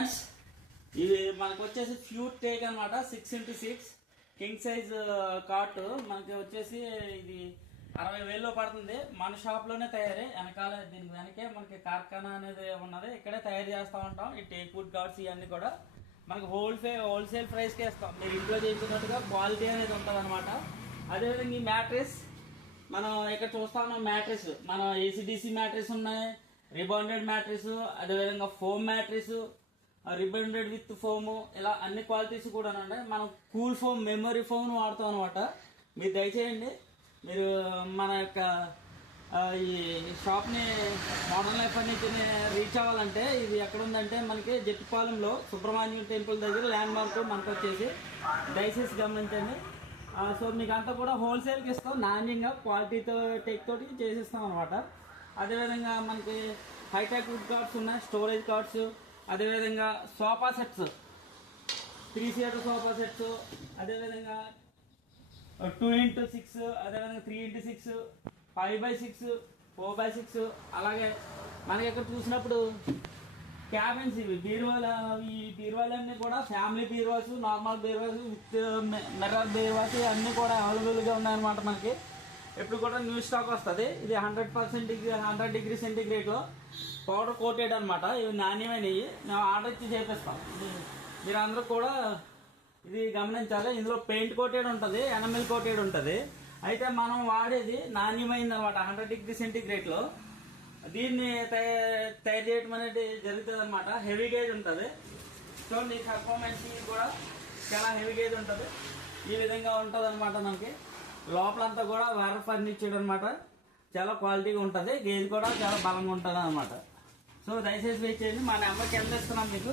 Friends, ఇది మనకు వచ్చేసి ప్యూర్ టేక్ అనమాట. 6x6 కింగ్ సైజ్ కాట్ మనకి వచ్చేసి ఇది 60,000లో పడుతుంది. మన షాప్లోనే తయారీ. వెనకాల దీనికి వెనకే మనకి కార్ఖానా అనేది ఉన్నది. ఇక్కడే తయారు చేస్తూ ఉంటాం. ఈ టేక్ వుడ్ కార్డ్స్ ఇవన్నీ కూడా మనకి హోల్సేల్ ప్రైస్కే ఇస్తాం. మీరు ఇంట్లో చేయించినట్టుగా క్వాలిటీ అనేది ఉంటుంది అనమాట. అదేవిధంగా ఈ మ్యాట్రెస్ మనం ఇక్కడ చూస్తా ఉన్నాం. మ్యాట్రెస్ మన ఏసీడీసీ మ్యాట్రెస్ ఉన్నాయి, రిబాండెడ్ మ్యాట్రెస్, అదేవిధంగా foam mattress, rebonded with foam, ఇలా అన్ని క్వాలిటీస్ కూడా ఉన్నాయి. మనం కూల్ ఫోమ్, మెమరీ ఫోమ్ వాడతాం అనమాట. మీరు దయచేయండి, మీరు మన యొక్క ఈ షాప్ని మోడర్న్ లైఫ్ ఫర్నిచర్ని రీచ్ అవ్వాలంటే ఇది ఎక్కడ ఉందంటే మనకి జట్టిపాలెంలో సుబ్రహ్మణ్యం టెంపుల్ దగ్గర ల్యాండ్ మార్క్ మనకు వచ్చేసి. దయచేసి గమనించండి. సో మీకు అంతా కూడా హోల్సేల్కి ఇస్తాం. నాణ్యంగా క్వాలిటీతో టేక్ తోటి చేసిస్తాం అనమాట. అదేవిధంగా మనకి హైటెక్ వుడ్ కార్డ్స్ ఉన్నాయి, స్టోరేజ్ కార్డ్స్, అదేవిధంగా sofa sets, 3 seater sofa sets, అదేవిధంగా 2x6, అదేవిధంగా 3x6, 5x6, 4x6. అలాగే మనకి ఇక్కడ చూసినప్పుడు క్యాబిన్స్, ఇవి ఈ బీరువాలన్నీ కూడా ఫ్యామిలీ బీరువాస్, నార్మల్ బీరువాస్, విత్ మిర్రర్ బీరువాస్ అన్నీ కూడా అవైలబుల్గా ఉన్నాయన్నమాట. మనకి ఎప్పుడు కూడా న్యూ స్టాక్ వస్తుంది. ఇది 100 డిగ్రీ సెంటిగ్రేడ్ పౌడర్ కోటెడ్ అనమాట. ఇవి నాణ్యమైనవి. మేము ఆర్డర్ ఇచ్చి చేపిస్తాం. మీరు అందరూ కూడా ఇది గమనించాలి. ఇందులో పెయింట్ కోటెడ్ ఉంటుంది, ఎనమిల్ కోటెడ్ ఉంటుంది. అయితే మనం వాడేది నాణ్యమైంది అనమాట. 100 డిగ్రీ సెంటిగ్రేడ్లో దీన్ని తయారు చేయడం అనేది జరుగుతుంది అనమాట. హెవీ గేజ్ ఉంటుంది. సో మీ పర్ఫార్మెన్స్ కూడా చాలా హెవీ గేజ్ ఉంటుంది. ఈ విధంగా ఉంటుంది అనమాట. మనకి లోపలంతా కూడా వైర్ ఫర్నిచర్ అనమాట. చాలా క్వాలిటీగా ఉంటుంది. గేజ్ కూడా చాలా బలంగా ఉంటుంది అనమాట. సో దయచేసి వెయిట్ చేయండి. మా నెంబర్కి ఎంత ఇస్తున్నాం మీకు.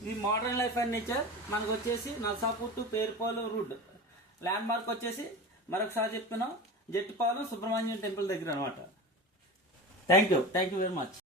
ఇది మోడర్న్ లైఫ్ ఫర్నిచర్. మనకు వచ్చేసి Narsapur to Perupalem route. Landmark వచ్చేసి మరొకసారి చెప్తున్నాం, జట్టిపాలెం సుబ్రహ్మణ్యం టెంపుల్ దగ్గర అనమాట. Thank you very much.